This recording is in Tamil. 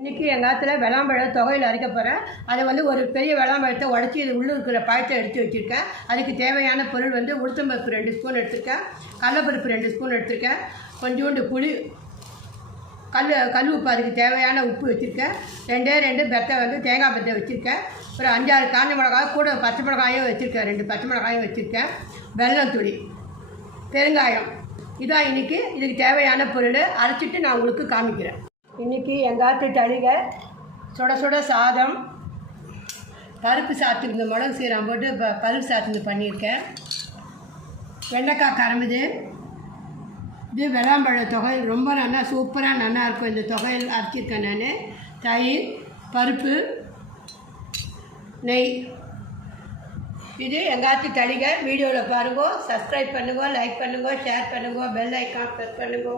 இன்றைக்கி எங்கள் ஆற்றுல வெள்ளாம்பழம் தொகையில் அரைக்க போகிறேன். அதை வந்து ஒரு பெரிய வெள்ளாம்பழத்தை உடச்சி இது உள்ளே இருக்கிற பழத்தை எடுத்து வச்சுருக்கேன். அதுக்கு தேவையான பொருள் வந்து உளுத்தம்பருப்பு 2 ஸ்பூன் எடுத்துருக்கேன், கடலைப்பருப்பு 2 ஸ்பூன் எடுத்துருக்கேன், கொஞ்சோண்டு புளி, கல் உப்பு, அதுக்கு தேவையான உப்பு வச்சுருக்கேன், 2 பெத்தை வந்து தேங்காய் பெத்தை வச்சுருக்கேன், ஒரு 5-6 காஞ்ச மிளகாய், கூட பச்சை மிளகாயும் வச்சுருக்கேன், 2 பச்சை மிளகாயும் வச்சுருக்கேன், வெல்லம் துளி, பெருங்காயம். இதான் இன்றைக்கி இதுக்கு தேவையான பொருள். அரைச்சிட்டு நான் உங்களுக்கு காமிக்கிறேன். இன்றைக்கி எங்கள் ஆற்று தளிகை சுட சுட சாதம், பருப்பு சாத்துக்கு மிளகு சீரகம் போட்டு பருப்பு சாத்துக்கு பண்ணியிருக்கேன், வெண்டைக்காய் கரம்புது, இது வெள்ளாம்பழ தொகை ரொம்ப நல்லா சூப்பராக நல்லா இருக்கும். இந்த தொகையில் அரைச்சிருக்கேன் நான். தயிர், பருப்பு, நெய். இது எங்கள் ஆற்று தளிகை. வீடியோவில் பாருங்க, சப்ஸ்கிரைப் பண்ணுங்க, லைக் பண்ணுங்க, ஷேர் பண்ணுங்க, பெல் ஐக்கான் ப்ரெஸ் பண்ணுங்க.